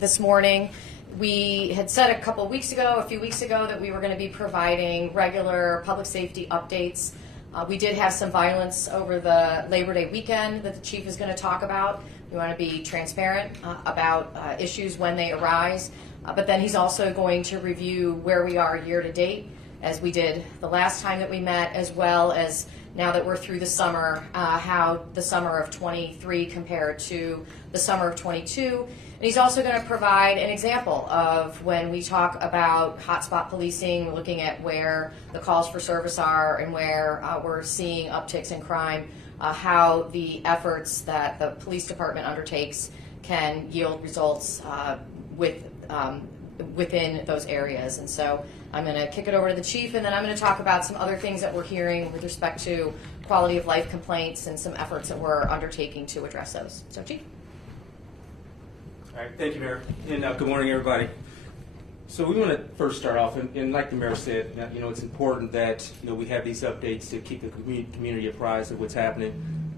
This morning, we had said a few weeks ago, that we were going to be providing regular public safety updates. We did have some violence over the Labor Day weekend that the chief is going to talk about. We want to be transparent about issues when they arise, but then he's also going to review where we are year to date, as we did the last time that we met, as well as now that we're through the summer, how the summer of 23 compared to the summer of 22. And he's also going to provide an example of when we talk about hotspot policing, looking at where the calls for service are and where we're seeing upticks in crime, how the efforts that the police department undertakes can yield results within those areas. And so I'm going to kick it over to the chief, and then I'm going to talk about some other things that we're hearing with respect to quality of life complaints and some efforts that we're undertaking to address those. So, Chief. All right, thank you, Mayor, and good morning, everybody. So we want to first start off, and like the Mayor said, it's important that we have these updates to keep the community apprised of what's happening.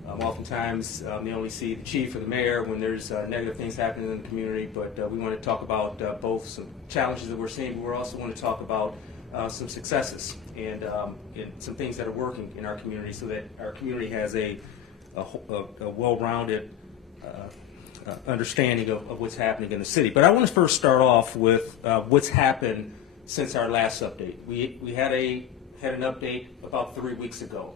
Oftentimes, they only see the chief or the mayor when there's negative things happening in the community, but we want to talk about both some challenges that we're seeing, but we also want to talk about some successes and some things that are working in our community, so that our community has a well-rounded understanding of what's happening in the city. But I want to first start off with what's happened since our last update. We had an update about 3 weeks ago.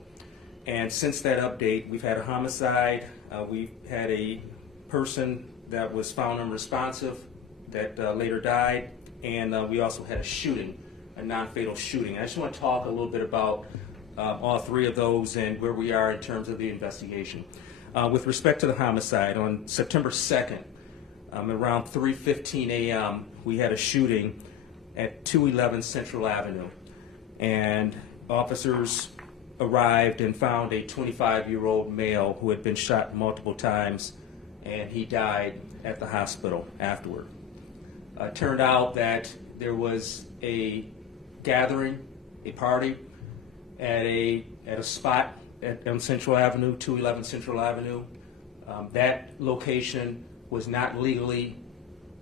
And since that update, we've had a homicide, we've had a person that was found unresponsive that later died, and we also had a shooting, a non-fatal shooting. I just want to talk a little bit about all three of those and where we are in terms of the investigation. With respect to the homicide, on September 2nd, around 3:15 a.m., we had a shooting at 211 Central Avenue, and officers arrived and found a 25-year-old male who had been shot multiple times, and he died at the hospital afterward. Turned out that there was a gathering, a party, at a spot on Central Avenue, 211 Central Avenue. That location was not legally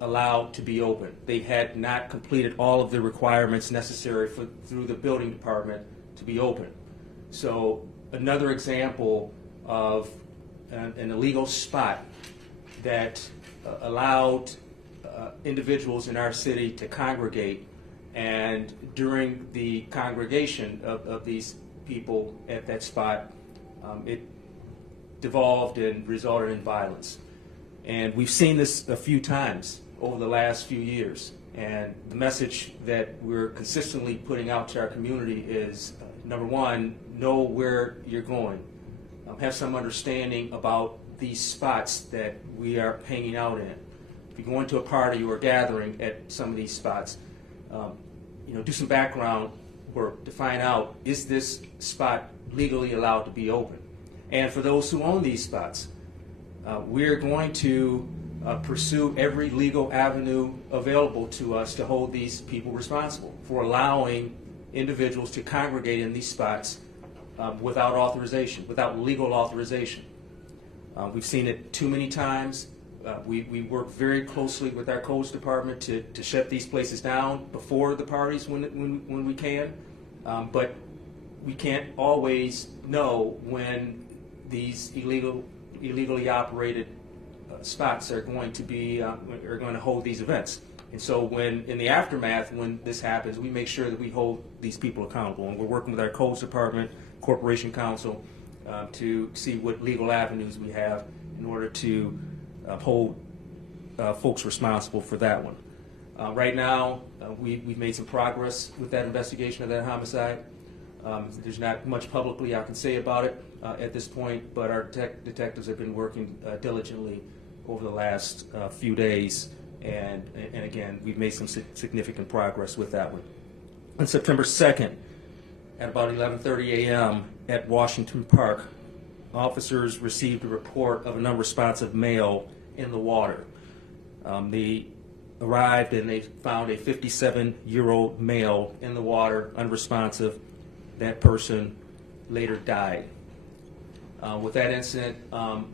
allowed to be open. They had not completed all of the requirements necessary through the building department to be open. So another example of an illegal spot that allowed individuals in our city to congregate, and during the congregation of these people at that spot, it devolved and resulted in violence. And we've seen this a few times over the last few years. And the message that we're consistently putting out to our community is, number one, know where you're going. Have some understanding about these spots that we are hanging out in. If you go into a party or a gathering at some of these spots, do some background work to find out, is this spot legally allowed to be open? And for those who own these spots, we're going to pursue every legal avenue available to us to hold these people responsible for allowing individuals to congregate in these spots without authorization, without legal authorization. We've seen it too many times. We work very closely with our codes department to shut these places down before the parties when we can, but we can't always know when these illegally operated spots are going to hold these events. And so when, in the aftermath, when this happens, we make sure that we hold these people accountable. And we're working with our codes department, corporation counsel, to see what legal avenues we have in order to hold folks responsible for that one. Right now, we've made some progress with that investigation of that homicide. There's not much publicly I can say about it at this point, but our detectives have been working diligently over the last few days, and again, we've made some significant progress with that one. On September 2nd, at about 11:30 a.m. at Washington Park, officers received a report of an unresponsive male in the water. They arrived and they found a 57-year-old male in the water, unresponsive. That person later died. With that incident,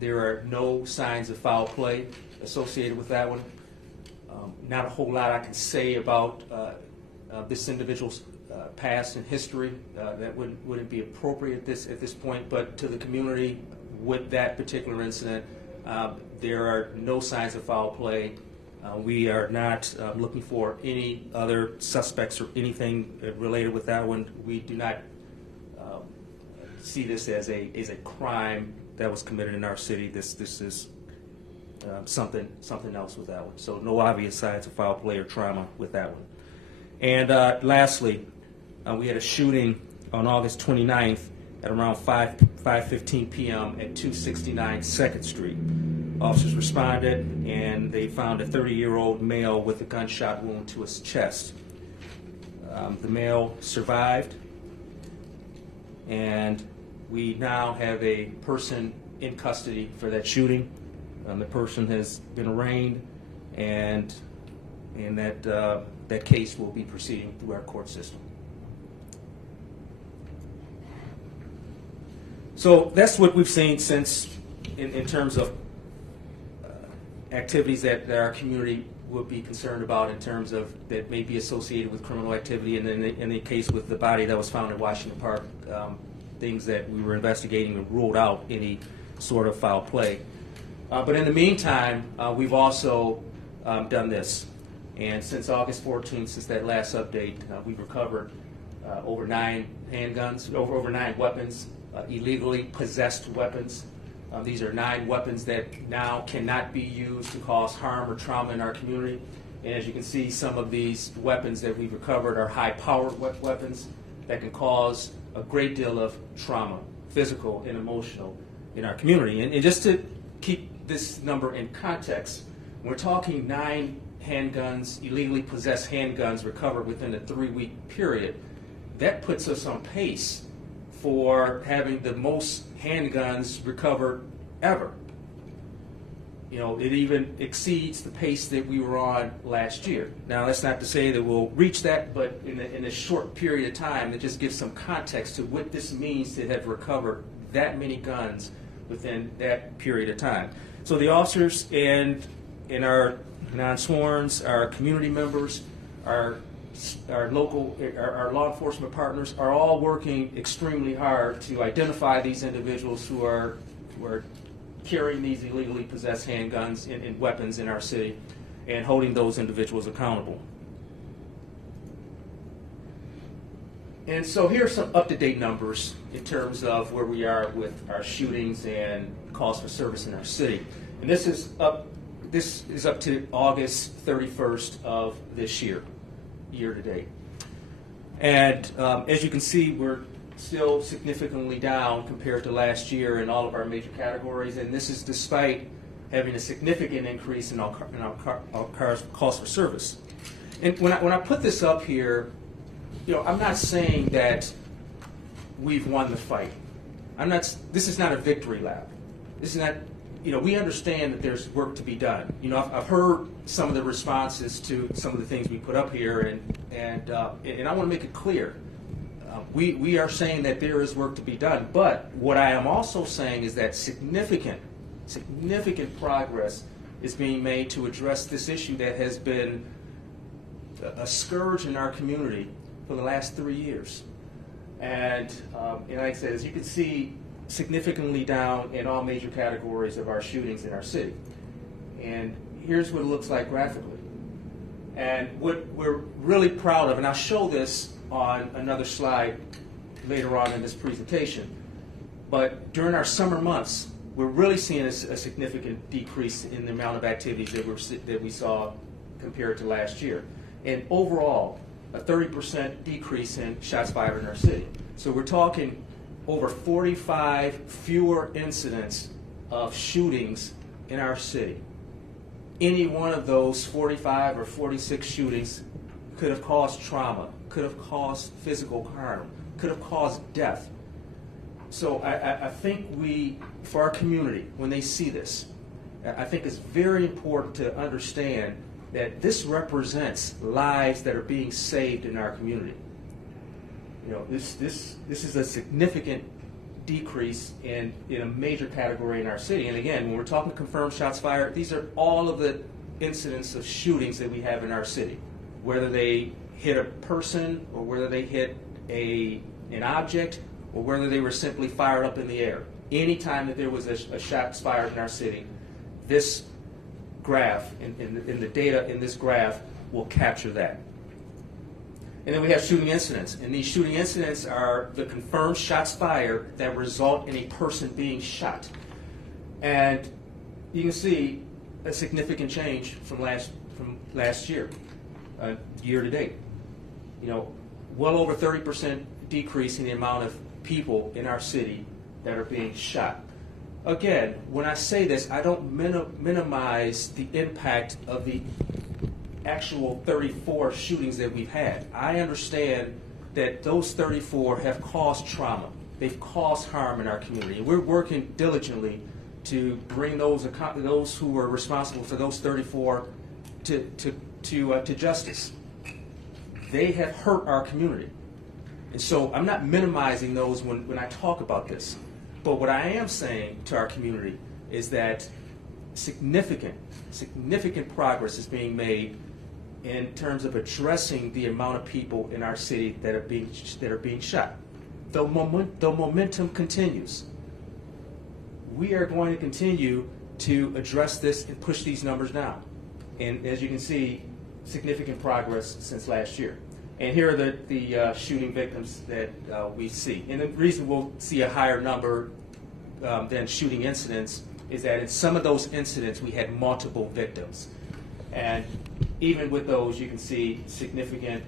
there are no signs of foul play associated with that one. not a whole lot I can say about this individual's past and history. That wouldn't be appropriate at this point. But to the community, with that particular incident, there are no signs of foul play. We are not looking for any other suspects or anything related with that one. We do not see this as a crime that was committed in our city. This is something else with that one. So no obvious signs of foul play or trauma with that one. And lastly, we had a shooting on August 29th at around 5:15 p.m. at 269 2nd Street. Officers responded, and they found a 30-year-old male with a gunshot wound to his chest. The male survived, and we now have a person in custody for that shooting. The person has been arraigned, and that case will be proceeding through our court system. So that's what we've seen since, in terms of activities that our community would be concerned about in terms of that may be associated with criminal activity, and in the case with the body that was found in Washington Park, things that we were investigating and ruled out any sort of foul play. But in the meantime, we've also done this. And since August 14th, since that last update, we've recovered over 9 handguns, over 9 weapons, illegally possessed weapons. These are 9 weapons that now cannot be used to cause harm or trauma in our community. And as you can see, some of these weapons that we've recovered are high-powered weapons that can cause a great deal of trauma, physical and emotional, in our community. And just to keep this number in context, we're talking 9 handguns, illegally possessed handguns recovered within a 3-week period. That puts us on pace for having the most handguns recovered ever. You know, it even exceeds the pace that we were on last year. Now, that's not to say that we'll reach that, but in a short period of time, it just gives some context to what this means to have recovered that many guns within that period of time. So the officers and our non-sworns, our community members, our local, our law enforcement partners are all working extremely hard to identify these individuals who are carrying these illegally possessed handguns and weapons in our city, and holding those individuals accountable. And so here are some up-to-date numbers in terms of where we are with our shootings and calls for service in our city. And this is up to August 31st of this year to date. And as you can see, we're still significantly down compared to last year in all of our major categories, and this is despite having a significant increase in our calls for service. And when I put this up here, you know, I'm not saying that we've won the fight. This is not a victory lap. This is not. You know, we understand that there's work to be done. You know, I've heard some of the responses to some of the things we put up here, and I want to make it clear. We are saying that there is work to be done, but what I am also saying is that significant progress is being made to address this issue that has been a scourge in our community for the last 3 years. And like I said, as you can see, significantly down in all major categories of our shootings in our city. And here's what it looks like graphically. And what we're really proud of, and I'll show this on another slide later on in this presentation, but during our summer months, we're really seeing a significant decrease in the amount of activities that we saw compared to last year. And overall, a 30% decrease in shots fired in our city. So we're talking over 45 fewer incidents of shootings in our city. Any one of those 45 or 46 shootings could have caused trauma, could have caused physical harm, could have caused death. So I think for our community, when they see this, I think it's very important to understand that this represents lives that are being saved in our community. You know, this is a significant decrease in a major category in our city. And again, when we're talking confirmed shots fired, these are all of the incidents of shootings that we have in our city, whether they hit a person or whether they hit an object or whether they were simply fired up in the air. Anytime that there was a shot fired in our city, this graph, in the data in this graph, will capture that. And then we have shooting incidents. And these shooting incidents are the confirmed shots fired that result in a person being shot. And you can see a significant change from last year, year to date. Well over 30% decrease in the amount of people in our city that are being shot. Again, when I say this, I don't minimize the impact of the actual 34 shootings that we've had. I understand that those 34 have caused trauma. They've caused harm in our community. And we're working diligently to bring those who were responsible for those 34 to justice. They have hurt our community. And so I'm not minimizing those when I talk about this. But what I am saying to our community is that significant progress is being made in terms of addressing the amount of people in our city that are being shot. The momentum continues. We are going to continue to address this and push these numbers down. And as you can see, significant progress since last year. And here are the shooting victims that we see. And the reason we'll see a higher number than shooting incidents is that in some of those incidents we had multiple victims. And even with those, you can see significant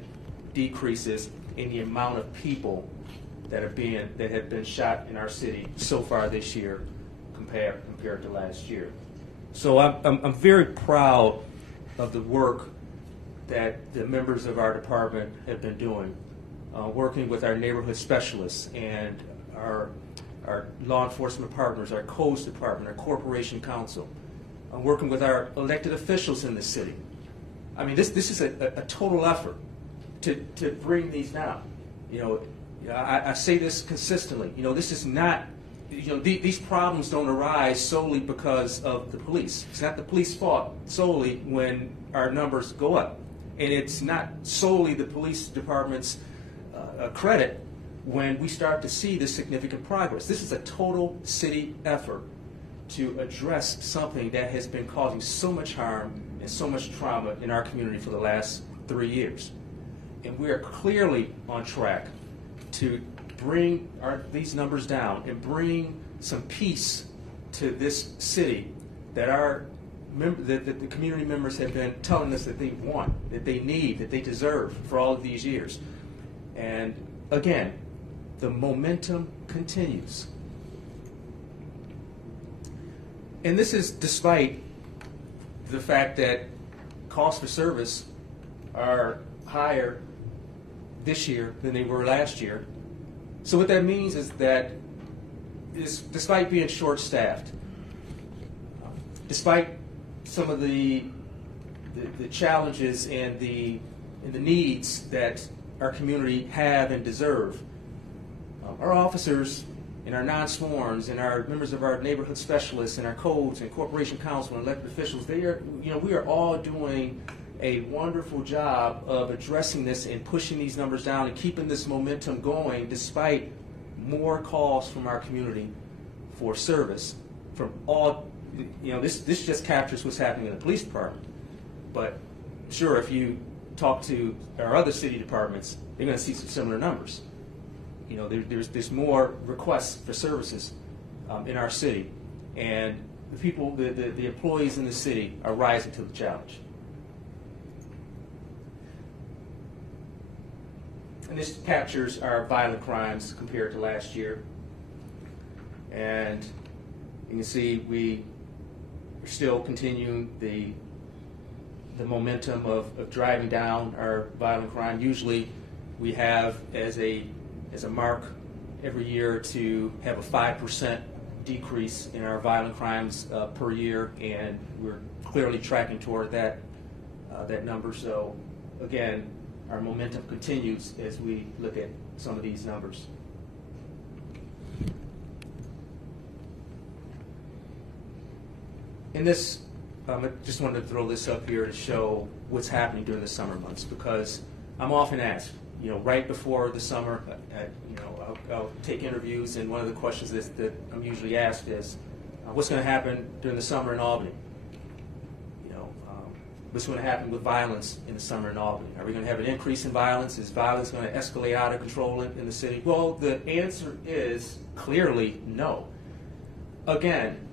decreases in the amount of people that have been shot in our city so far this year compared to last year. So I'm very proud of the work that the members of our department have been doing, working with our neighborhood specialists and our law enforcement partners, our codes department, our corporation council, working with our elected officials in the city. I mean, this is a total effort to bring these down. I say this consistently. This is not. These problems don't arise solely because of the police. It's not the police fault solely when our numbers go up. And it's not solely the police department's credit when we start to see this significant progress. This is a total city effort to address something that has been causing so much harm and so much trauma in our community for the last 3 years. And we are clearly on track to bring these numbers down and bring some peace to this city that the community members have been telling us that they want, that they need, that they deserve for all of these years. And again, the momentum continues. And this is despite the fact that costs for service are higher this year than they were last year. So what that means is that despite being short-staffed, despite some of the challenges and the needs that our community have and deserve, our officers and our non-sworns and our members of our neighborhood specialists and our codes and corporation council and elected officials, we are all doing a wonderful job of addressing this and pushing these numbers down and keeping this momentum going despite more calls from our community for service from all. This just captures what's happening in the police department. But sure, if you talk to our other city departments, they're going to see some similar numbers. There's more requests for services in our city, and the employees in the city are rising to the challenge. And this captures our violent crimes compared to last year. And you can see we are still continuing the momentum of driving down our violent crime. Usually we have as a mark every year to have a 5% decrease in our violent crimes per year, and we're clearly tracking toward that number. So again, our momentum continues as we look at some of these numbers. In this I just wanted to throw this up here to show what's happening during the summer months, because I'm often asked, right before the summer, I'll take interviews, and one of the questions that I'm usually asked is, what's going to happen during the summer in Albany? What's going to happen with violence in the summer in Albany? Are we going to have an increase in violence? Is violence going to escalate out of control in the city? Well, the answer is clearly no. Again,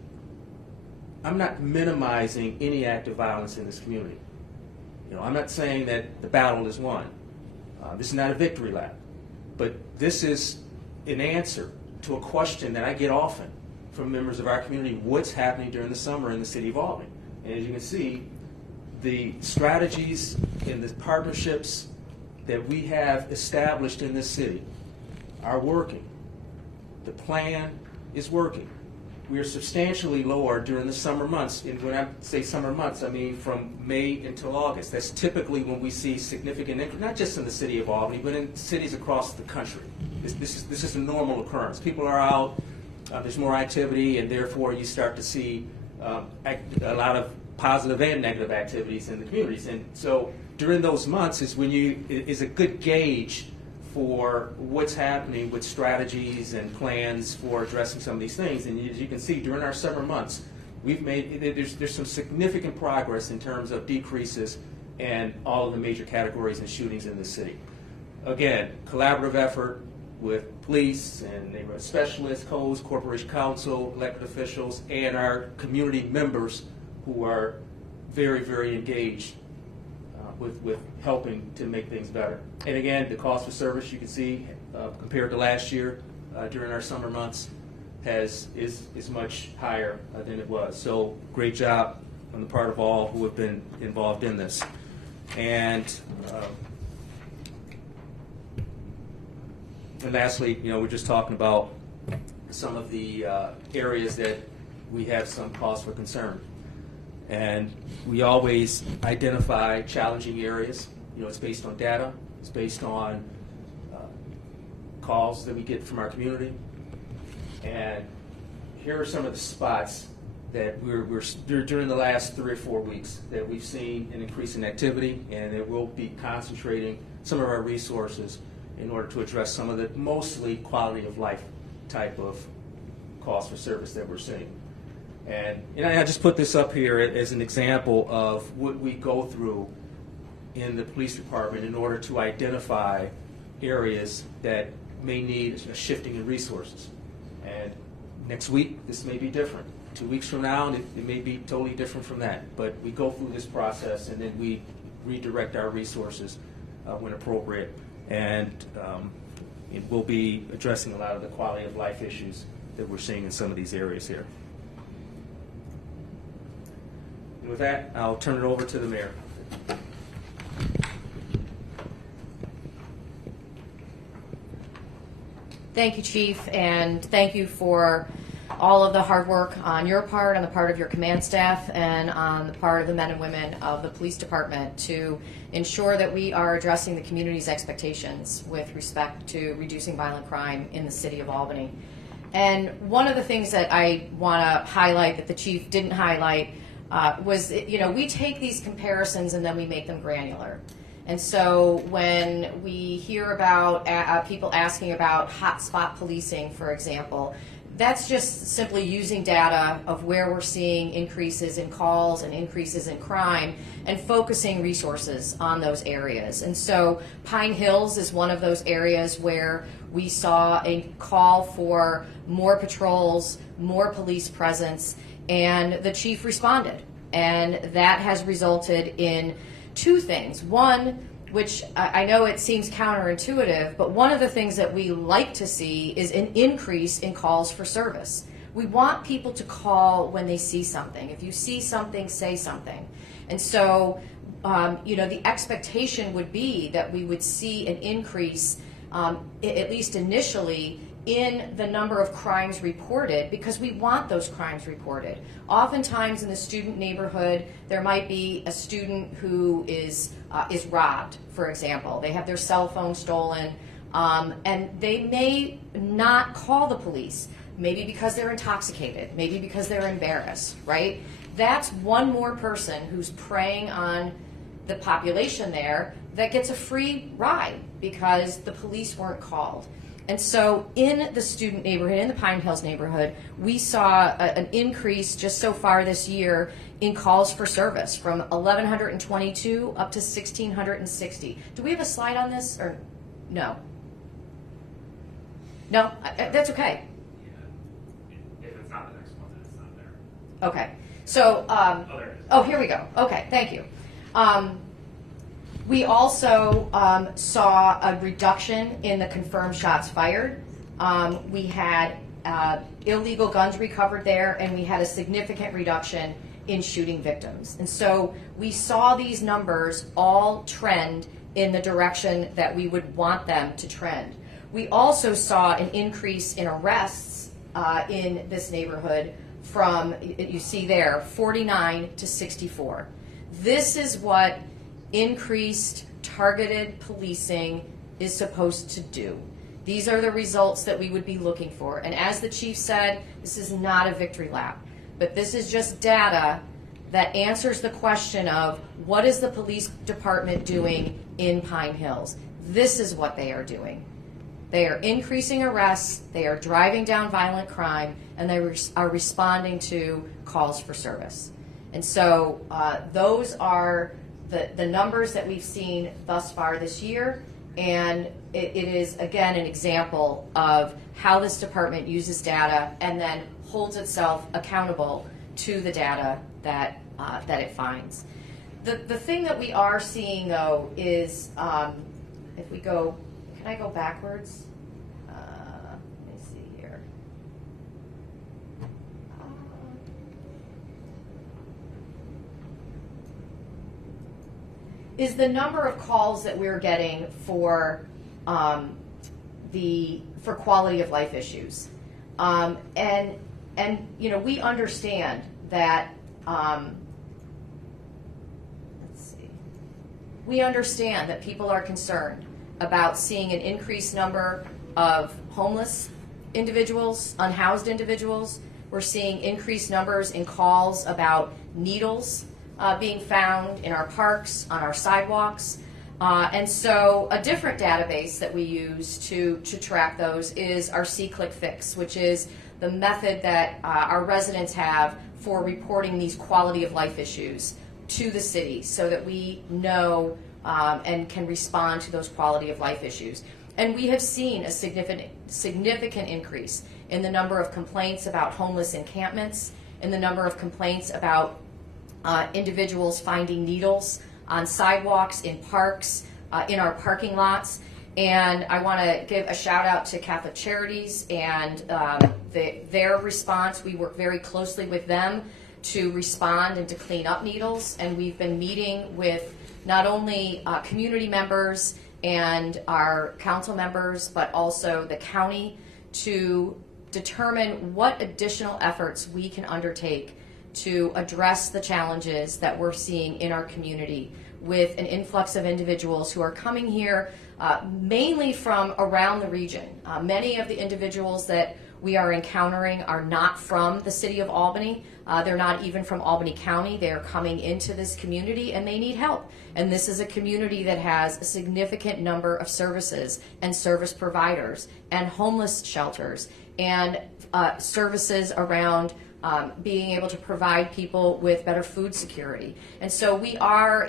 I'm not minimizing any act of violence in this community. I'm not saying that the battle is won. This is not a victory lap. But this is an answer to a question that I get often from members of our community: what's happening during the summer in the city of Albany? And as you can see, the strategies and the partnerships that we have established in this city are working. The plan is working. We are substantially lower during the summer months. And when I say summer months, I mean from May until August. That's typically when we see significant increase, not just in the city of Albany, but in cities across the country. This is a normal occurrence. People are out, there's more activity, and therefore you start to see a lot of positive and negative activities in the communities. And so during those months is when is a good gauge for what's happening with strategies and plans for addressing some of these things. And as you can see, during our summer months, there's some significant progress in terms of decreases in all of the major categories and shootings in the city. Again, collaborative effort with police and neighborhood specialists, codes, corporation counsel, elected officials, and our community members who are very, very engaged with helping to make things better. And again, the cost for service, you can see, compared to last year during our summer months, is much higher than it was. So great job on the part of all who have been involved in this. And lastly, we're just talking about some of the areas that we have some cause for concern. And we always identify challenging areas. It's based on data. It's based on calls that we get from our community. And here are some of the spots that we're during the last 3 or 4 weeks that we've seen an increase in activity, and that we'll be concentrating some of our resources in order to address some of the mostly quality of life type of calls for service that we're seeing. And I just put this up here as an example of what we go through in the police department in order to identify areas that may need a shifting in resources. And next week, this may be different. 2 weeks from now, it may be totally different from that. But we go through this process, and then we redirect our resources when appropriate. And we'll be addressing a lot of the quality of life issues that we're seeing in some of these areas here. And with that, I'll turn it over to the mayor. Thank you, Chief, and thank you for all of the hard work on your part, on the part of your command staff, and on the part of the men and women of the police department to ensure that we are addressing the community's expectations with respect to reducing violent crime in the city of Albany. And one of the things that I want to highlight that the Chief didn't highlight was, we take these comparisons and then we make them granular. And so when we hear about people asking about hotspot policing, for example, that's just simply using data of where we're seeing increases in calls and increases in crime and focusing resources on those areas. And so Pine Hills is one of those areas where we saw a call for more patrols, more police presence, and the chief responded. And that has resulted in two things. One, which I know it seems counterintuitive, but one of the things that we like to see is an increase in calls for service. We want people to call when they see something. If you see something, say something. And so, the expectation would be that we would see an increase, at least initially, in the number of crimes reported, because we want those crimes reported. Oftentimes in the student neighborhood, there might be a student who is robbed, for example. They have their cell phone stolen, and they may not call the police, maybe because they're intoxicated, maybe because they're embarrassed, right? That's one more person who's preying on the population there that gets a free ride because the police weren't called. And so in the student neighborhood, in the Pine Hills neighborhood, we saw an increase just so far this year in calls for service from 1,122 up to 1,660. Do we have a slide on this or no? No, that's okay. Yeah. If it's not the next one, then it's not there. Okay. So, There it is. oh, here we go. Okay, thank you. We also saw a reduction in the confirmed shots fired. We had illegal guns recovered there, and we had a significant reduction in shooting victims. And so we saw these numbers all trend in the direction that we would want them to trend. We also saw an increase in arrests in this neighborhood from, you see there, 49 to 64. This is what increased targeted policing is supposed to do. These are the results that we would be looking for. And as the chief said, this is not a victory lap, but this is just data that answers the question of what is the police department doing in Pine Hills? This is what they are doing. They are increasing arrests, they are driving down violent crime, and they are responding to calls for service. And so those are the numbers that we've seen thus far this year, and it is, again, an example of how this department uses data and then holds itself accountable to the data that it finds. The thing that we are seeing, though, is if we go, can I go backwards? Let me see here. Is the number of calls that we're getting for for quality of life issues, and you know, we understand that. We understand that people are concerned about seeing an increased number of homeless individuals, unhoused individuals. We're seeing increased numbers in calls about needles being found in our parks, on our sidewalks. And so a different database that we use to track those is our See-Click Fix, which is the method that our residents have for reporting these quality of life issues to the city so that we know and can respond to those quality of life issues. And we have seen a significant increase in the number of complaints about homeless encampments, in the number of complaints about individuals finding needles on sidewalks, in parks, in our parking lots. And I want to give a shout out to Catholic Charities and their response. We work very closely with them to respond and to clean up needles. And we've been meeting with not only community members and our council members, but also the county to determine what additional efforts we can undertake to address the challenges that we're seeing in our community with an influx of individuals who are coming here mainly from around the region. Many of the individuals that we are encountering are not from the city of Albany. They're not even from Albany County. They're coming into this community and they need help. And this is a community that has a significant number of services and service providers and homeless shelters and services around being able to provide people with better food security. And so we are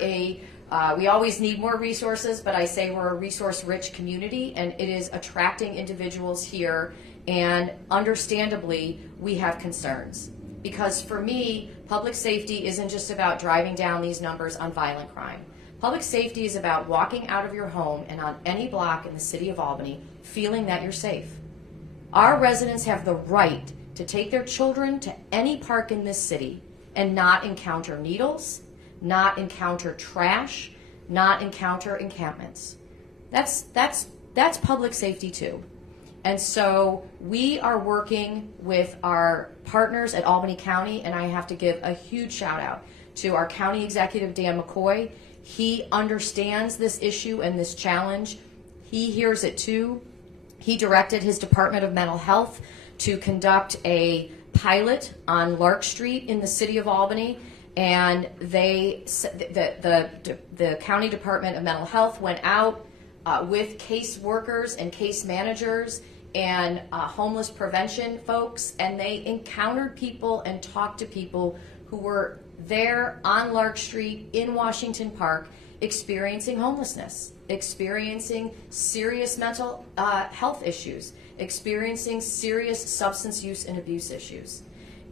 we always need more resources, but I say we're a resource-rich community, and it is attracting individuals here, and understandably, we have concerns. Because for me, public safety isn't just about driving down these numbers on violent crime. Public safety is about walking out of your home and on any block in the city of Albany feeling that you're safe. Our residents have the right to take their children to any park in this city and not encounter needles, not encounter trash, not encounter encampments. That's public safety too. And so we are working with our partners at Albany County, and I have to give a huge shout out to our county executive, Dan McCoy. He understands this issue and this challenge. He hears it too. He directed his Department of Mental Health to conduct a pilot on Lark Street in the city of Albany, and the County Department of Mental Health went out with case workers and case managers and homeless prevention folks, and they encountered people and talked to people who were there on Lark Street in Washington Park experiencing homelessness, experiencing serious mental health issues, experiencing serious substance use and abuse issues.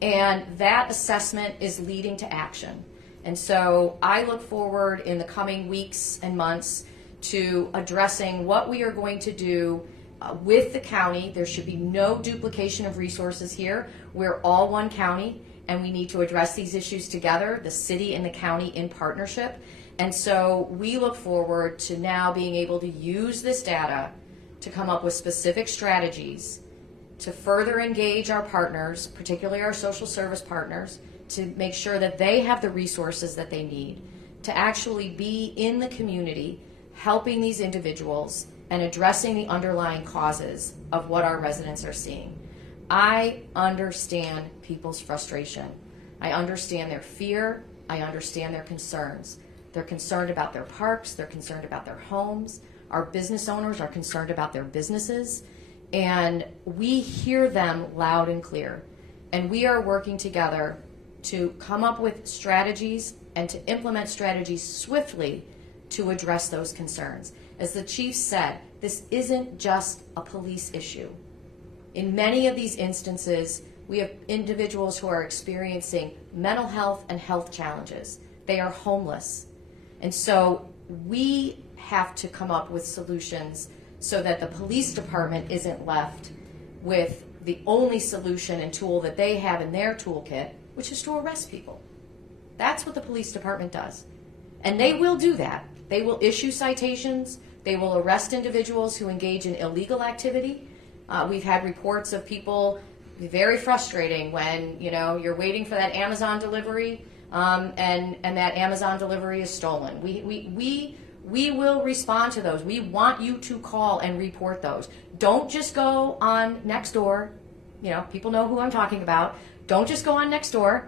And that assessment is leading to action. And so I look forward in the coming weeks and months to addressing what we are going to do with the county. There should be no duplication of resources here. We're all one county, and we need to address these issues together, the city and the county in partnership. And so we look forward to now being able to use this data to come up with specific strategies to further engage our partners, particularly our social service partners, to make sure that they have the resources that they need to actually be in the community, helping these individuals and addressing the underlying causes of what our residents are seeing. I understand people's frustration. I understand their fear. I understand their concerns. They're concerned about their parks. They're concerned about their homes. Our business owners are concerned about their businesses. And we hear them loud and clear. And we are working together to come up with strategies and to implement strategies swiftly to address those concerns. As the chief said, this isn't just a police issue. In many of these instances, we have individuals who are experiencing mental health and health challenges. They are homeless. And so we have to come up with solutions so that the police department isn't left with the only solution and tool that they have in their toolkit, which is to arrest people. That's what the police department does. And they will do that. They will issue citations. They will arrest individuals who engage in illegal activity. We've had reports of people, very frustrating when, you're waiting for that Amazon delivery and that Amazon delivery is stolen. We will respond to those. We want you to call and report those. Don't just go on Nextdoor. People know who I'm talking about. Don't just go on Nextdoor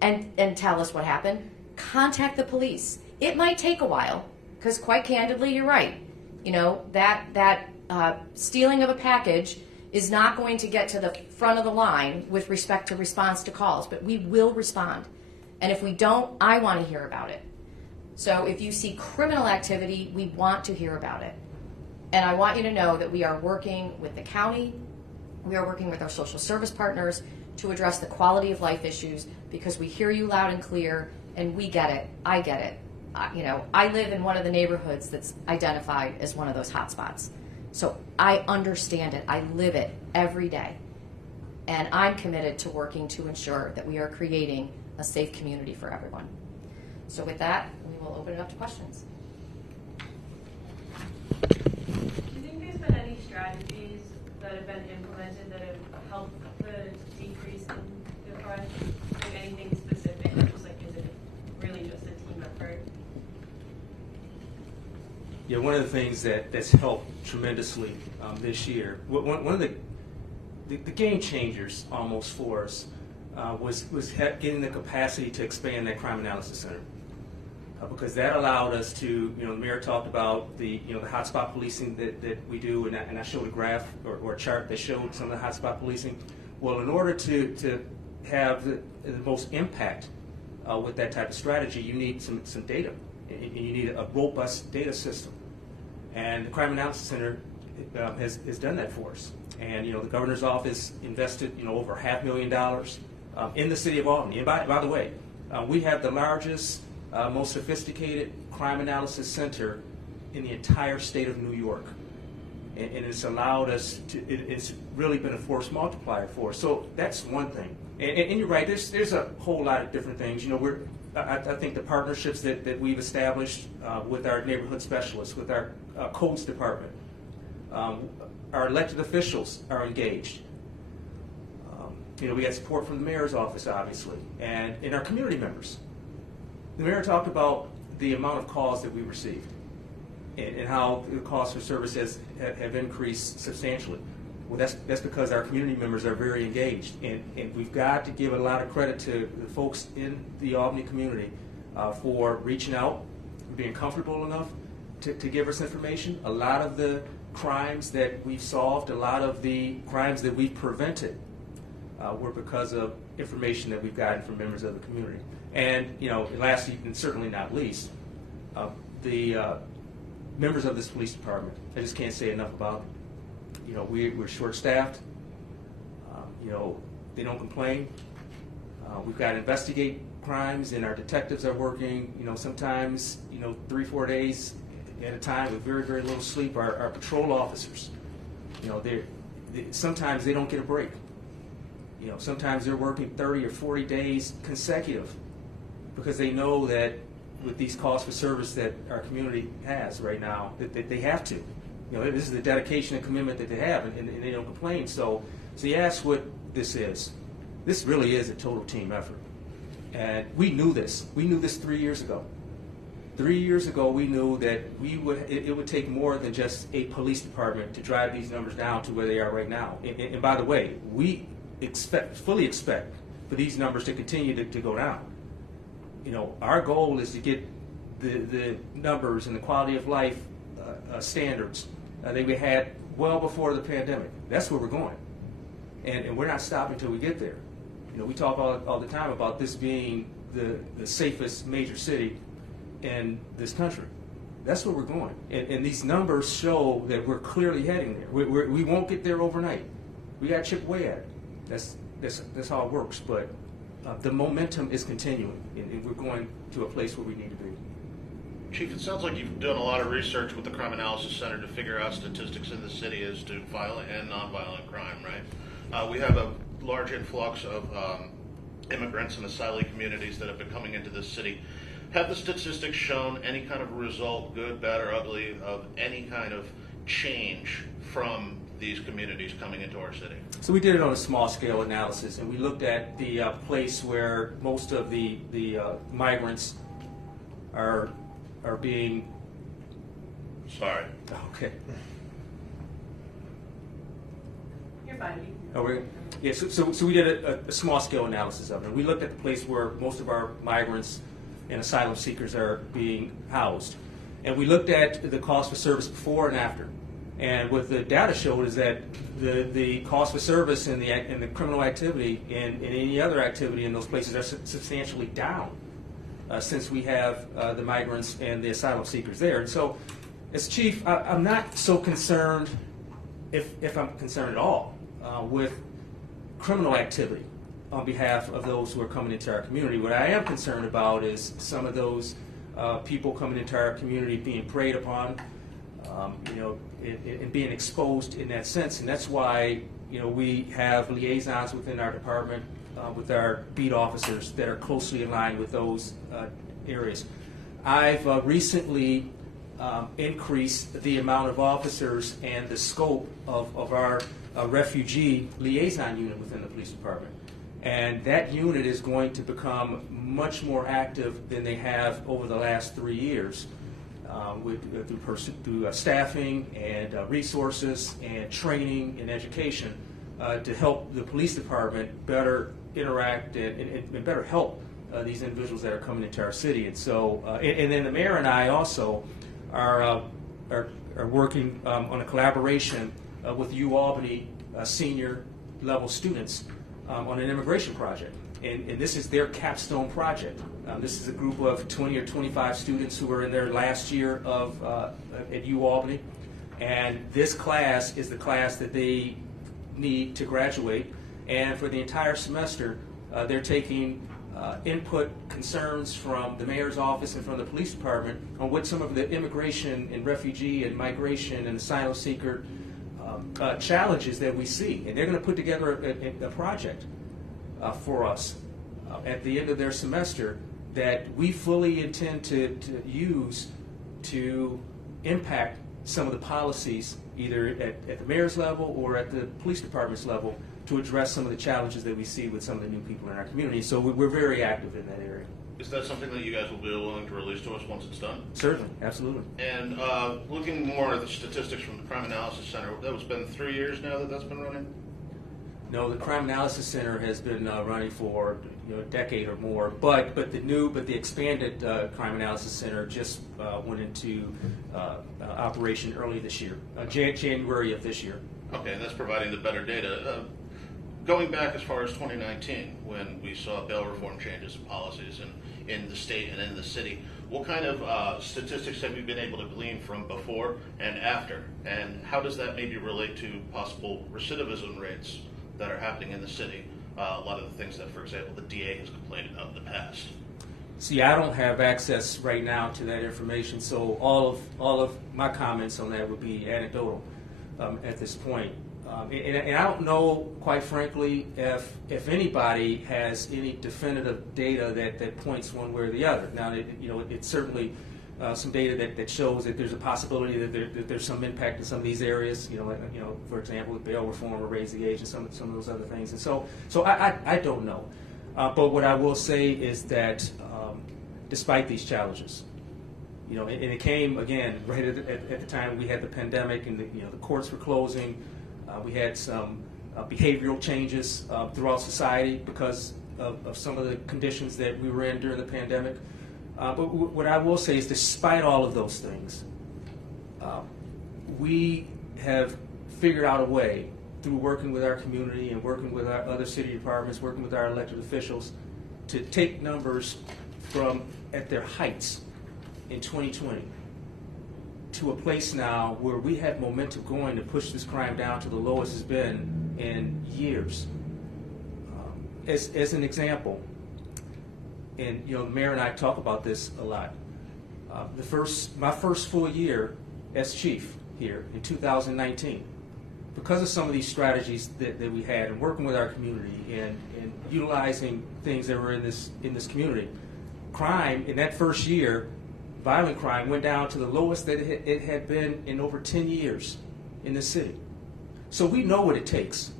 and tell us what happened. Contact the police. It might take a while, because quite candidly, you're right. That stealing of a package is not going to get to the front of the line with respect to response to calls, but we will respond. And if we don't, I want to hear about it. So if you see criminal activity, we want to hear about it. And I want you to know that we are working with the county, we are working with our social service partners to address the quality of life issues, because we hear you loud and clear, and we get it. I get it. I live in one of the neighborhoods that's identified as one of those hotspots. So I understand it. I live it every day. And I'm committed to working to ensure that we are creating a safe community for everyone. So with that, we will open it up to questions. Do you think there's been any strategies that have been implemented that have helped the decrease in the crime? Like anything specific, or just is it really just a team effort? Yeah, one of the things that's helped tremendously this year, one of the game changers almost for us was getting the capacity to expand that crime analysis center, because that allowed us to, the mayor talked about the hotspot policing that we do, and I showed a graph or a chart that showed some of the hotspot policing. Well, in order to have the most impact with that type of strategy, you need some data. And you need a robust data system. And the Crime Analysis Center has done that for us. And the governor's office invested over $500,000 in the city of Albany. And by the way, we have the largest, most sophisticated crime analysis center in the entire state of New York. And it's allowed us to, it's really been a force multiplier for us. So that's one thing. And you're right, there's a whole lot of different things. I think the partnerships that we've established with our neighborhood specialists, with our codes department, our elected officials are engaged. We got support from the mayor's office, obviously, and in our community members. The mayor talked about the amount of calls that we received and how the cost for services have increased substantially. Well, that's because our community members are very engaged, and we've got to give a lot of credit to the folks in the Albany community for reaching out, being comfortable enough to give us information. A lot of the crimes that we've solved, a lot of the crimes that we've prevented were because of information that we've gotten from members of the community. And, you know, lastly, and certainly not least, the members of this police department, I just can't say enough about them. You know, we're short-staffed. You know, they don't complain. We've got to investigate crimes, and our detectives are working, you know, sometimes, you know, 3-4 days at a time with very, very little sleep. Our patrol officers, you know, sometimes they don't get a break. You know, sometimes they're working 30 or 40 days consecutive because they know that with these calls for service that our community has right now, that they have to. You know, this is the dedication and commitment that they have, and they don't complain. So you ask what this is. This really is a total team effort. And we knew this. We knew this 3 years ago. 3 years ago, we knew that it would take more than just a police department to drive these numbers down to where they are right now. And by the way, we fully expect for these numbers to continue to go down. You know, our goal is to get the numbers and the quality of life standards that we had well before the pandemic. That's where we're going. And we're not stopping until we get there. You know, we talk all the time about this being the safest major city in this country. That's where we're going. And these numbers show that we're clearly heading there. We won't get there overnight. We got to chip away at it. That's how it works. But the momentum is continuing, and we're going to a place where we need to be. Chief, it sounds like you've done a lot of research with the Crime Analysis Center to figure out statistics in the city as to violent and nonviolent crime, right? We have a large influx of immigrants and asylee communities that have been coming into this city. Have the statistics shown any kind of result, good, bad, or ugly, of any kind of change from these communities coming into our city? So we did it on a small scale analysis, and we looked at the place where most of the migrants are being. Sorry. Okay. You're fine. Yeah. So we did a small scale analysis of it. We looked at the place where most of our migrants and asylum seekers are being housed, and we looked at the cost for service before and after. And what the data showed is that the cost for service and the criminal activity and any other activity in those places are substantially down since we have the migrants and the asylum seekers there. And so, as chief, I'm not so concerned, if I'm concerned at all, with criminal activity on behalf of those who are coming into our community. What I am concerned about is some of those people coming into our community being preyed upon, you know, and being exposed in that sense. And that's why, you know, we have liaisons within our department with our beat officers that are closely aligned with those areas. I've recently increased the amount of officers and the scope of our refugee liaison unit within the police department. And that unit is going to become much more active than they have over the last 3 years. Through staffing and resources and training and education to help the police department better interact and better help these individuals that are coming into our city. And so, and then the mayor and I also are working on a collaboration with Albany senior level students on an immigration project. And this is their capstone project. This is a group of 20 or 25 students who are in their last year at Albany. And this class is the class that they need to graduate. And for the entire semester, they're taking input concerns from the mayor's office and from the police department on what some of the immigration and refugee and migration and asylum seeker challenges that we see. And they're going to put together a project for us at the end of their semester that we fully intend to use to impact some of the policies either at the mayor's level or at the police department's level to address some of the challenges that we see with some of the new people in our community. So we're very active in that area. Is that something that you guys will be willing to release to us once it's done? Certainly, absolutely. And looking more at the statistics from the Crime Analysis Center, that was been 3 years now that that's been running? No, the Crime Analysis Center has been running for a decade or more, but the expanded Crime Analysis Center just went into operation early this year, January of this year. Okay, and that's providing the better data. Going back as far as 2019, when we saw bail reform changes and policies in the state and in the city, what kind of statistics have you been able to glean from before and after? And how does that maybe relate to possible recidivism rates that are happening in the city? A lot of the things that, for example, the DA has complained about in the past. See, I don't have access right now to that information, so all of my comments on that would be anecdotal at this point. And I don't know, quite frankly, if anybody has any definitive data that points one way or the other. Now, it's certainly some data that shows that there's a possibility that there's some impact in some of these areas. For example, with bail reform or raise the age and some of those other things. And so I don't know. But what I will say is that despite these challenges, and it came again right at the time we had the pandemic and the courts were closing. We had some behavioral changes throughout society because of some of the conditions that we were in during the pandemic. But what I will say is, despite all of those things, we have figured out a way through working with our community and working with our other city departments, working with our elected officials, to take numbers from at their heights in 2020 to a place now where we have momentum going to push this crime down to the lowest it's been in years. As an example, and the mayor and I talk about this a lot. My first full year as chief here in 2019, because of some of these strategies that we had and working with our community and utilizing things that were in this community, crime in that first year, violent crime, went down to the lowest that it had been in over 10 years in the city. So we know what it takes.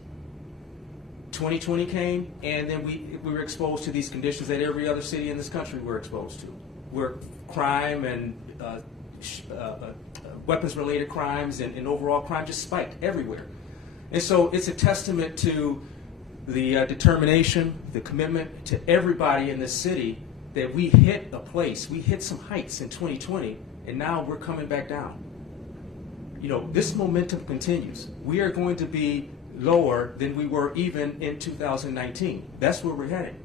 2020 came, and then we were exposed to these conditions that every other city in this country were exposed to, where crime and weapons-related crimes and overall crime just spiked everywhere. And so it's a testament to the determination, the commitment to everybody in this city that we hit a place, we hit some heights in 2020, and now we're coming back down. This momentum continues. We are going to be lower than we were even in 2019. That's where we're heading.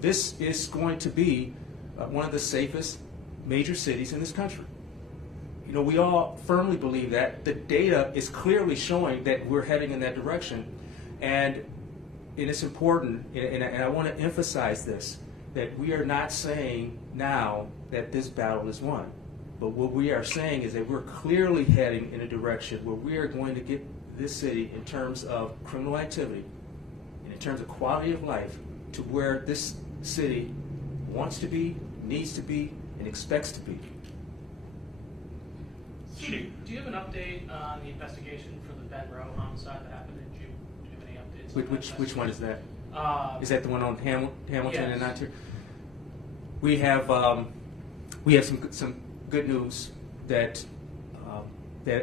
This is going to be one of the safest major cities in this country. We all firmly believe that. The data is clearly showing that we're heading in that direction. And it's important, and I want to emphasize this, that we are not saying now that this battle is won. But what we are saying is that we're clearly heading in a direction where we are going to get this city, in terms of criminal activity and in terms of quality of life, to where this city wants to be, needs to be, and expects to be. Chief, do you have an update on the investigation for the Ben Rowe homicide that happened in June? Do you have any updates? Which one is that? Is that the one on Hamilton yes. and Ontario? We have some good news that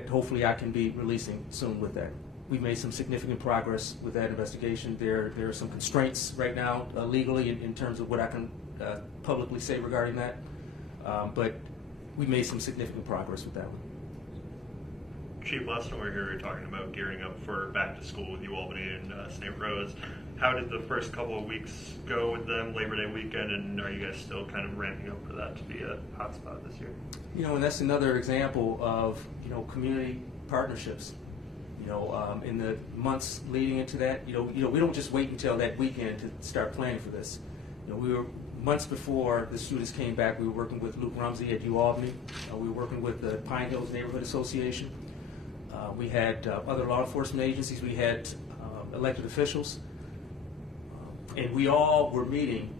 hopefully I can be releasing soon with that. We've made some significant progress with that investigation. There are some constraints right now legally in terms of what I can publicly say regarding that, but we made some significant progress with that one. Chief, last time we were here, we were talking about gearing up for back to school with you, Albany and St. Rose. How did the first couple of weeks go with them, Labor Day weekend, and are you guys still kind of ramping up for that to be a hotspot this year? And that's another example of, community partnerships. In the months leading into that, we don't just wait until that weekend to start planning for this. We were months before the students came back. We were working with Luke Rumsey at Albany. We were working with the Pine Hills Neighborhood Association. We had other law enforcement agencies. We had elected officials. And we all were meeting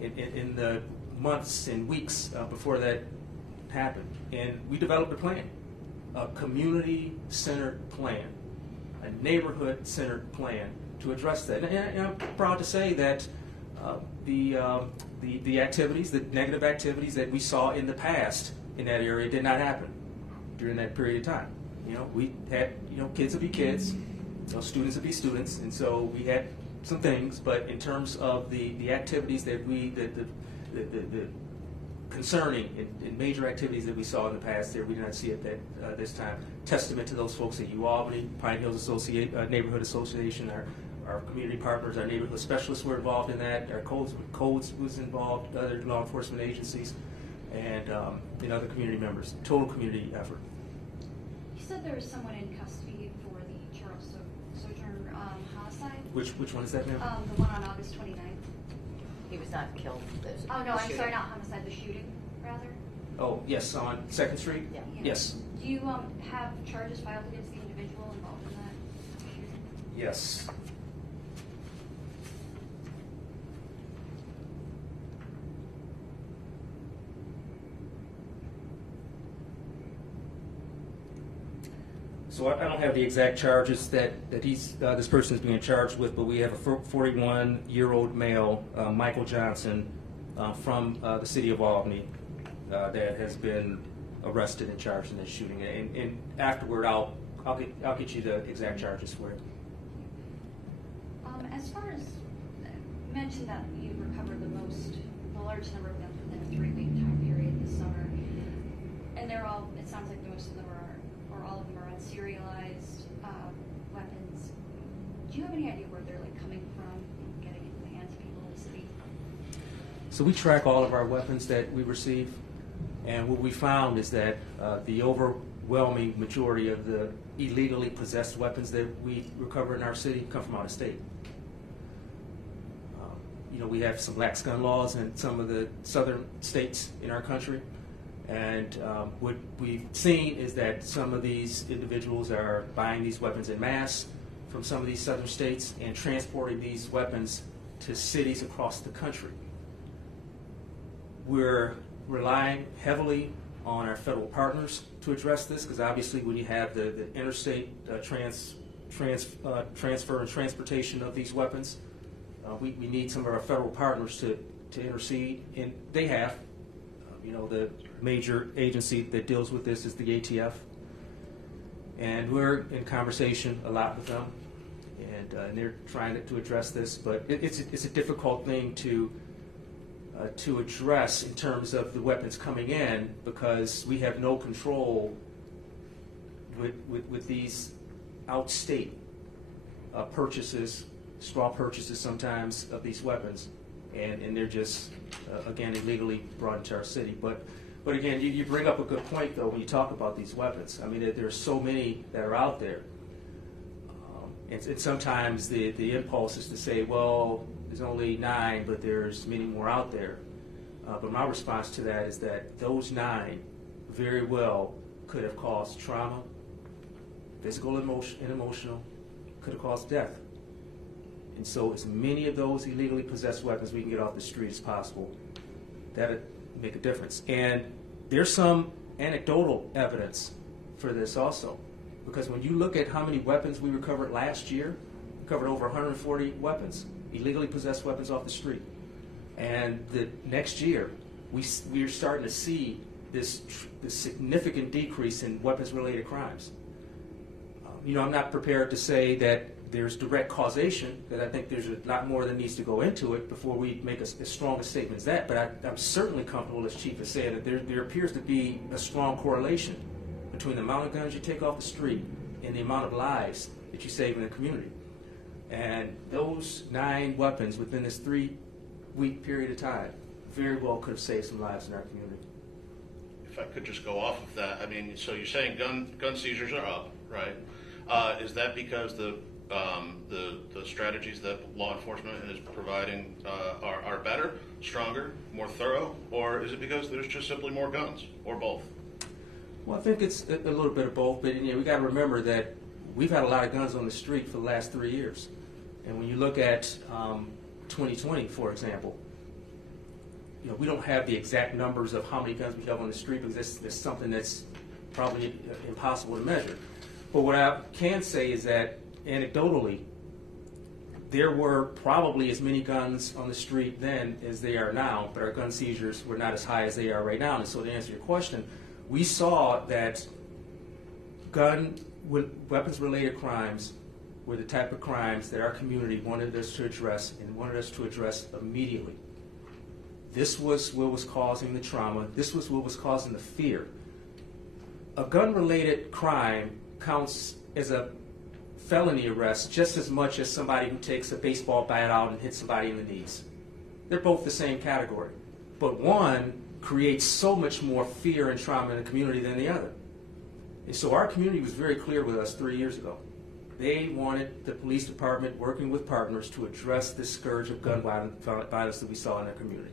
in the months and weeks before that happened. And we developed a plan, a community-centered plan, a neighborhood-centered plan to address that. And I'm proud to say that the the activities, the negative activities that we saw in the past in that area did not happen during that period of time. We had, kids would be kids, students would be students, and so we had some things, but in terms of the activities that the concerning and major activities that we saw in the past there, we did not see it this time. Testament to those folks at Albany, Pine Hills Neighborhood Association, our community partners, our neighborhood specialists were involved in that, our codes was involved, other law enforcement agencies, and other community members. Total community effort. You said there was someone in custody for the Charles Sojourner homicide. Which one is that now? The one on August 29th. He was not killed. Oh, no, I'm sorry, not homicide, the shooting, rather. Oh, yes, on 2nd Street? Yeah. Yes. Do you have charges filed against the individual involved in that shooting? Yes. So I don't have the exact charges that this person is being charged with, but we have a 41-year-old male, Michael Johnson, from the city of Albany, that has been arrested and charged in this shooting. And afterward, I'll get you the exact charges for it. As far as you mentioned that you recovered the largest number of guns within a 3-week time period this summer, and they're all. It sounds like most of them or all of them are unserialized weapons. Do you have any idea where they're coming from and getting into the hands of people in the city? So we track all of our weapons that we receive, and what we found is that the overwhelming majority of the illegally possessed weapons that we recover in our city come from out of state. We have some lax gun laws in some of the southern states in our country, and what we've seen is that some of these individuals are buying these weapons en masse from some of these southern states and transporting these weapons to cities across the country. We're relying heavily on our federal partners to address this, because obviously when you have the interstate transfer and transportation of these weapons, we need some of our federal partners to intercede, and they have. The major agency that deals with this is the ATF, and we're in conversation a lot with them, and they're trying to address this, but it's a difficult thing to address in terms of the weapons coming in, because we have no control with these outstate purchases, straw purchases sometimes of these weapons, and they're just again illegally brought into our city. But again, you bring up a good point though when you talk about these weapons. I mean, there's so many that are out there, and sometimes the impulse is to say, well, there's only 9, but there's many more out there. But my response to that is that those 9 very well could have caused trauma, physical and emotional, could have caused death. And so as many of those illegally possessed weapons we can get off the street as possible, that would make a difference. And there's some anecdotal evidence for this also, because when you look at how many weapons we recovered last year, we recovered over 140 weapons, illegally possessed weapons off the street. And the next year, we're starting to see this significant decrease in weapons-related crimes. I'm not prepared to say that there's direct causation, that I think there's a lot more that needs to go into it before we make as strong a statement as that, but I'm certainly comfortable, as Chief has said, that there appears to be a strong correlation between the amount of guns you take off the street and the amount of lives that you save in the community. And those 9 weapons within this 3-week period of time very well could have saved some lives in our community. If I could just go off of that, I mean, so you're saying gun seizures are up, right? Is that because the strategies that law enforcement is providing are better, stronger, more thorough, or is it because there's just simply more guns, or both? Well, I think it's a little bit of both, but we got to remember that we've had a lot of guns on the street for the last 3 years. And when you look at 2020, for example, we don't have the exact numbers of how many guns we have on the street, because that's something that's probably impossible to measure. But what I can say is that anecdotally, there were probably as many guns on the street then as they are now, but our gun seizures were not as high as they are right now. And so to answer your question, we saw that weapons-related crimes were the type of crimes that our community wanted us to address and wanted us to address immediately. This was what was causing the trauma. This was what was causing the fear. A gun-related crime counts as a felony arrest just as much as somebody who takes a baseball bat out and hits somebody in the knees. They're both the same category. But one creates so much more fear and trauma in the community than the other. And so our community was very clear with us 3 years ago. They wanted the police department working with partners to address this scourge of gun violence that we saw in our community.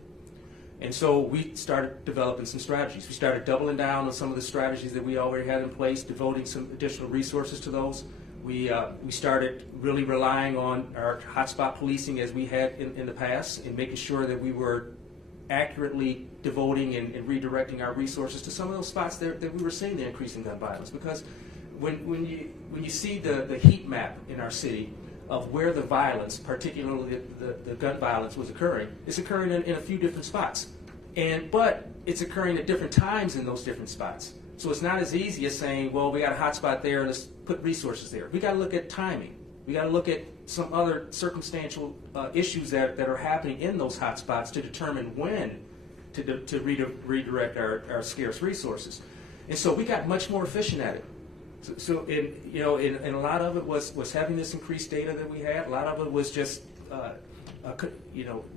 And so we started developing some strategies. We started doubling down on some of the strategies that we already had in place, devoting some additional resources to those. We started really relying on our hotspot policing as we had in the past, and making sure that we were accurately devoting and redirecting our resources to some of those spots that we were seeing the increase in gun violence. Because when you see the heat map in our city of where the violence, particularly the gun violence, was occurring, it's occurring in a few different spots. But it's occurring at different times in those different spots. So it's not as easy as saying, well, we got a hot spot there, let's put resources there. We got to look at timing. We got to look at some other circumstantial issues that are happening in those hot spots to determine when to redirect our scarce resources. And so we got much more efficient at it. So a lot of it was having this increased data that we had. A lot of it was just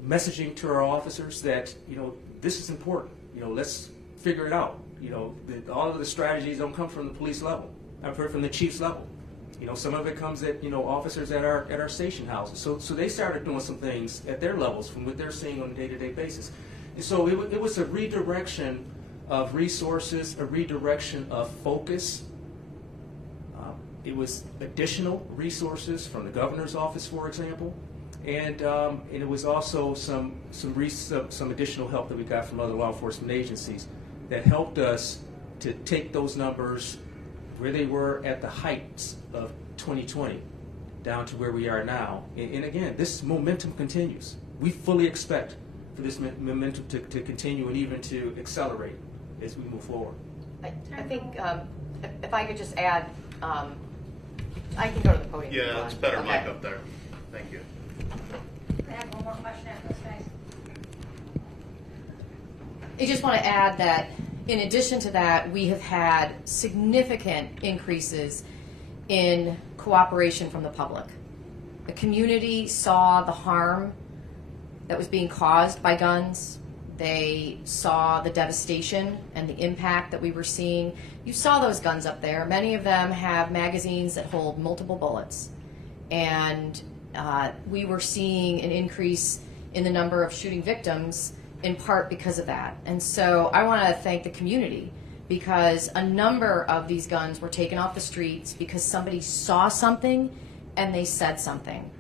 messaging to our officers that this is important. Let's figure it out. All of the strategies don't come from the police level. I've heard from the chief's level. Some of it comes at officers at our station houses. So they started doing some things at their levels from what they're seeing on a day-to-day basis. And so it was a redirection of resources, a redirection of focus. It was additional resources from the governor's office, for example, and it was also some additional help that we got from other law enforcement agencies that helped us to take those numbers where they were at the heights of 2020 down to where we are now. And again, this momentum continues. We fully expect for this momentum to continue and even to accelerate as we move forward. I think if I could just add, I can go to the podium. Yeah, it's better Okay. mic up there. Thank you. I have one more question after this, guys. I just want to add that in addition to that, we have had significant increases in cooperation from the public. The community saw the harm that was being caused by guns. They saw the devastation and the impact that we were seeing. You saw those guns up there. Many of them have magazines that hold multiple bullets. And we were seeing an increase in the number of shooting victims in part because of that. And so I want to thank the community because a number of these guns were taken off the streets because somebody saw something and they said something.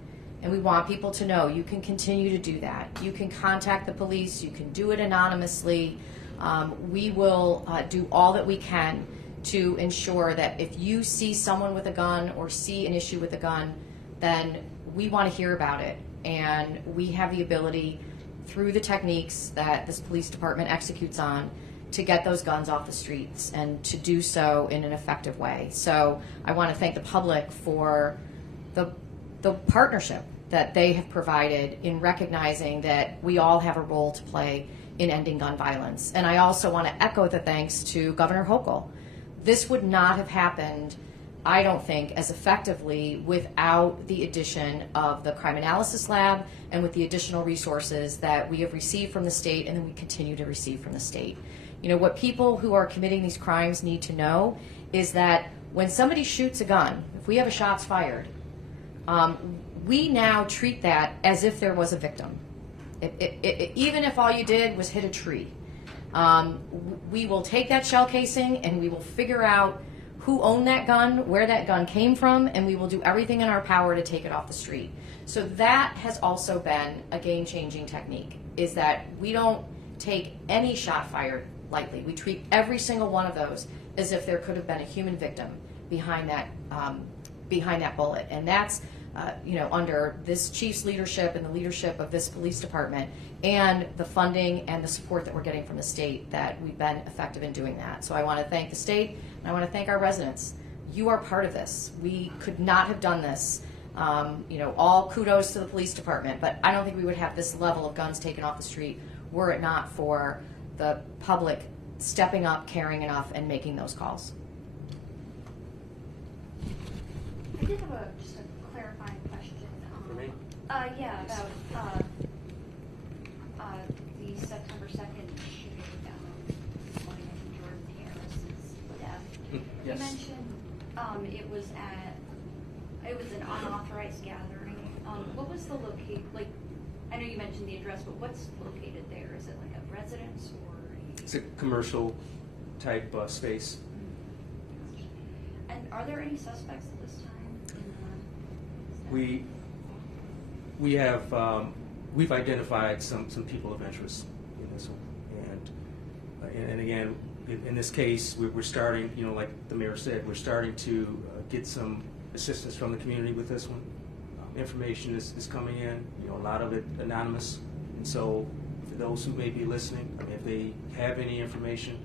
And we want people to know you can continue to do that. You can contact the police. You can do it anonymously. We will do all that we can to ensure that if you see someone with a gun or see an issue with a gun, then we want to hear about it. And we have the ability, through the techniques that this police department executes on, to get those guns off the streets and to do so in an effective way. So I want to thank the public for the partnership that they have provided in recognizing that we all have a role to play in ending gun violence. And I also want to echo the thanks to Governor Hochul. This would not have happened, I don't think, as effectively without the addition of the Crime Analysis Lab and with the additional resources that we have received from the state and then we continue to receive from the state. What people who are committing these crimes need to know is that when somebody shoots a gun, if we have a shots fired, we now treat that as if there was a victim. Even if all you did was hit a tree. We will take that shell casing and we will figure out who owned that gun, where that gun came from, and we will do everything in our power to take it off the street. So that has also been a game-changing technique, is that we don't take any shot fired lightly. We treat every single one of those as if there could have been a human victim behind that bullet. And that's under this chief's leadership and the leadership of this police department, and the funding and the support that we're getting from the state, that we've been effective in doing that. So I want to thank the state, and I want to thank our residents. You are part of this. We could not have done this. All kudos to the police department, but I don't think we would have this level of guns taken off the street were it not for the public stepping up, caring enough, and making those calls. I did have just a clarifying question. For me? Yeah, about the September 2nd shooting Jordan Harris's death. Yes. You mentioned it was an unauthorized gathering. What was the I know you mentioned the address, but what's located there? Is it like a residence or? It's a commercial type space. And are there any suspects at this time? We have we've identified some people of interest in this one, and again, in this case, we're starting, like the mayor said, we're starting to get some assistance from the community with this one. Information is coming in, a lot of it anonymous, and so for those who may be listening, if they have any information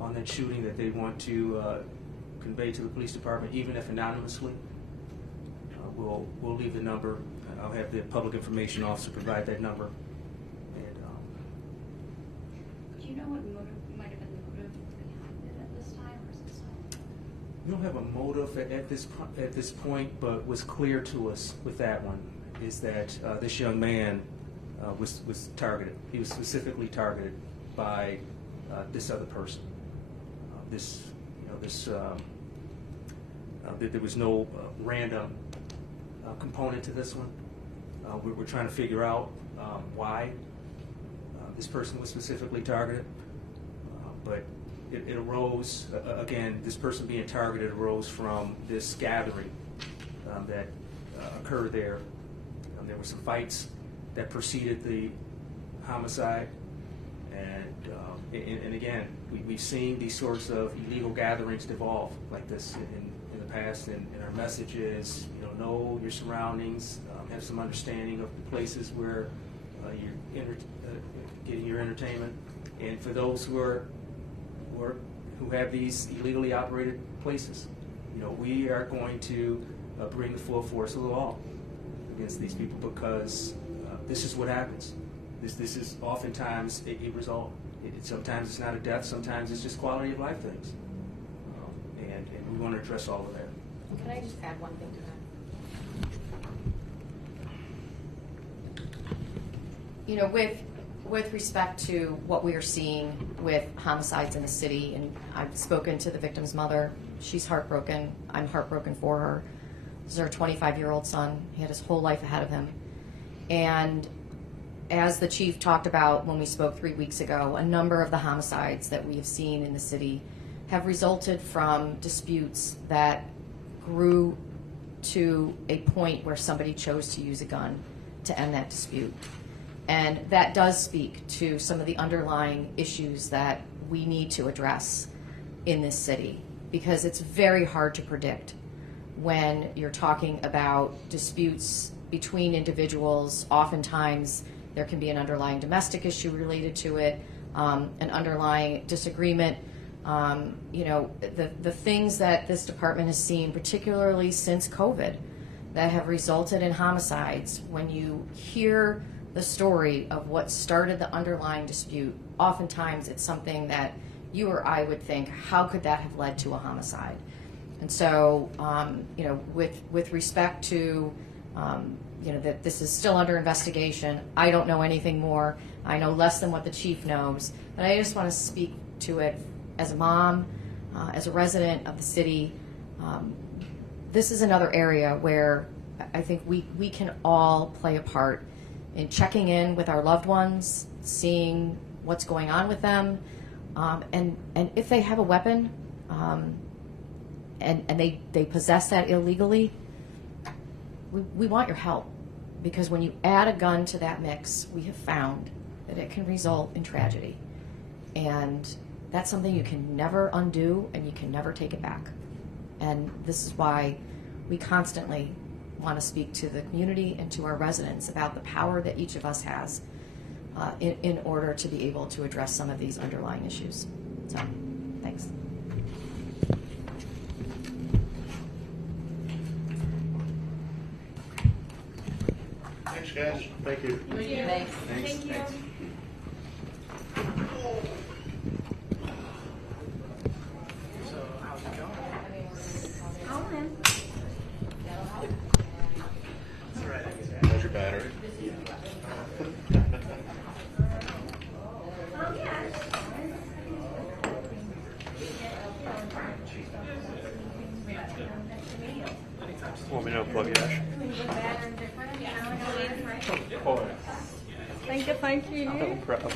on that shooting that they want to convey to the police department, even if anonymously, we'll leave the number. I'll have the public information officer provide that number. And do you know what might have been the motive behind it at this time, or is this not? we don't have a motive at this point, but what's clear to us with that one is that this young man was targeted. He was specifically targeted by this other person. There was no random component to this one. We're trying to figure out why this person was specifically targeted, but it arose, again, this person being targeted arose from this gathering that occurred there. There were some fights that preceded the homicide, and again, we've seen these sorts of illegal gatherings devolve like this in the past, and our message is, know your surroundings, have some understanding of the places where you're getting your entertainment, and for those who have these illegally operated places, we are going to bring the full force of the law against these people, because this is what happens. This is oftentimes a result. Sometimes it's not a death, sometimes it's just quality of life things. And we want to address all of that. Can I just add one thing to that? With respect to what we are seeing with homicides in the city, and I've spoken to the victim's mother. She's heartbroken. I'm heartbroken for her. This is her 25-year-old son. He had his whole life ahead of him. And as the chief talked about when we spoke 3 weeks ago, a number of the homicides that we have seen in the city have resulted from disputes that grew to a point where somebody chose to use a gun to end that dispute. And that does speak to some of the underlying issues that we need to address in this city, because it's very hard to predict when you're talking about disputes between individuals. Oftentimes there can be an underlying domestic issue related to it, an underlying disagreement. The things that this department has seen, particularly since COVID, that have resulted in homicides, when you hear the story of what started the underlying dispute, oftentimes it's something that you or I would think, how could that have led to a homicide? And so, with respect to, that this is still under investigation, I don't know anything more. I know less than what the chief knows, but I just want to speak to it as a mom, as a resident of the city. This is another area where I think we can all play a part in checking in with our loved ones, seeing what's going on with them, and if they have a weapon, and they possess that illegally, we want your help, because when you add a gun to that mix, we have found that it can result in tragedy, and that's something you can never undo and you can never take it back. And this is why we constantly want to speak to the community and to our residents about the power that each of us has in order to be able to address some of these underlying issues. So, thanks. Thanks, guys. Thank you. Thanks. Thank you. So how's it going? That's right. How's your battery? Want me to unplug Ash? Thank you. No problem.